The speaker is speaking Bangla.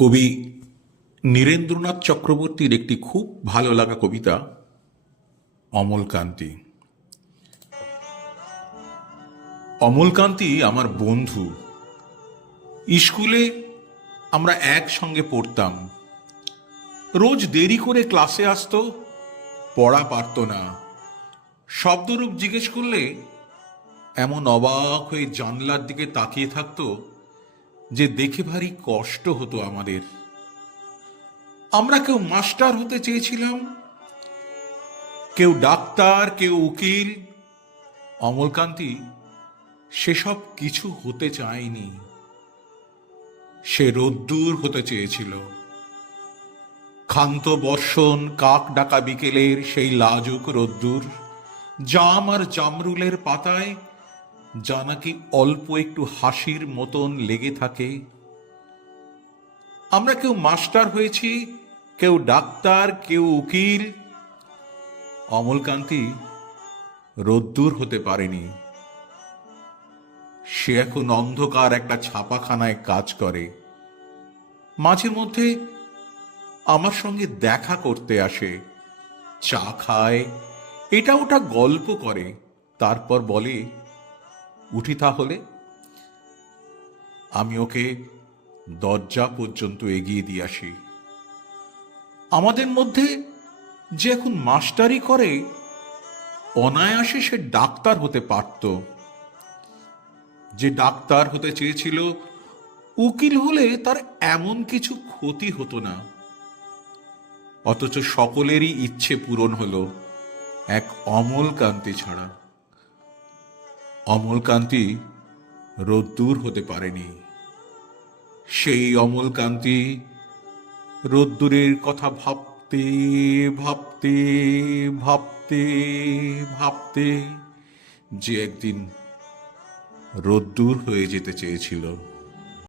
কবি নীরেন্দ্রনাথ চক্রবর্তীর একটি খুব ভালো লাগা কবিতা অমলকান্তি। অমলকান্তি আমার বন্ধু। স্কুলে আমরা একসঙ্গে পড়তাম। রোজ দেরি করে ক্লাসে আসতো, পড়া পারত না। শব্দরূপ জিজ্ঞেস করলে এমন অবাক হয়ে জানলার দিকে তাকিয়ে থাকতো যে দেখে ভারী কষ্ট হতো আমাদের। আমরা কেউ মাস্টার হতে চেয়েছিলাম, কেউ ডাক্তার, কেউ উকিল। অমলকান্তি সেসব কিছু হতে চায়নি। সে রোদ্দুর হতে চেয়েছিল। ক্ষান্ত বর্ষণ, কাক ডাকা বিকেলের সেই লাজুক রোদ্দুর, জাম আর জামরুলের পাতায় যা নাকি অল্প একটু হাসির মতন লেগে থাকে। আমরা কেউ মাস্টার হয়েছি, কেউ ডাক্তার, কেউ উকিল। অমলকান্তি রোদ্দুর হতে পারেনি। সে এখন অন্ধকার একটা ছাপাখানায় কাজ করে। মাঝে মধ্যে আমার সঙ্গে দেখা করতে আসে, চা খায়, এটা ওটা গল্প করে, তারপর বলে, উঠি তাহলে। আমি ওকে দরজা পর্যন্ত এগিয়ে দিয়ে আসি। আমাদের মধ্যে যে এখন মাস্টারি করে, অনায়াসে সে ডাক্তার হতে পারত। যে ডাক্তার হতে চেয়েছিল, উকিল হলে তার এমন কিছু ক্ষতি হতো না। অথচ সকলেরই ইচ্ছে পূরণ হলো, এক অমলকান্তি ছাড়া। অমলকান্তি রোদ্দুর হতে পারেনি। সেই অমলকান্তি রোদ্দুরের কথা ভাবতে ভাবতে ভাবতে ভাবতে যে একদিন রোদ্দুর হয়ে যেতে চেয়েছিল।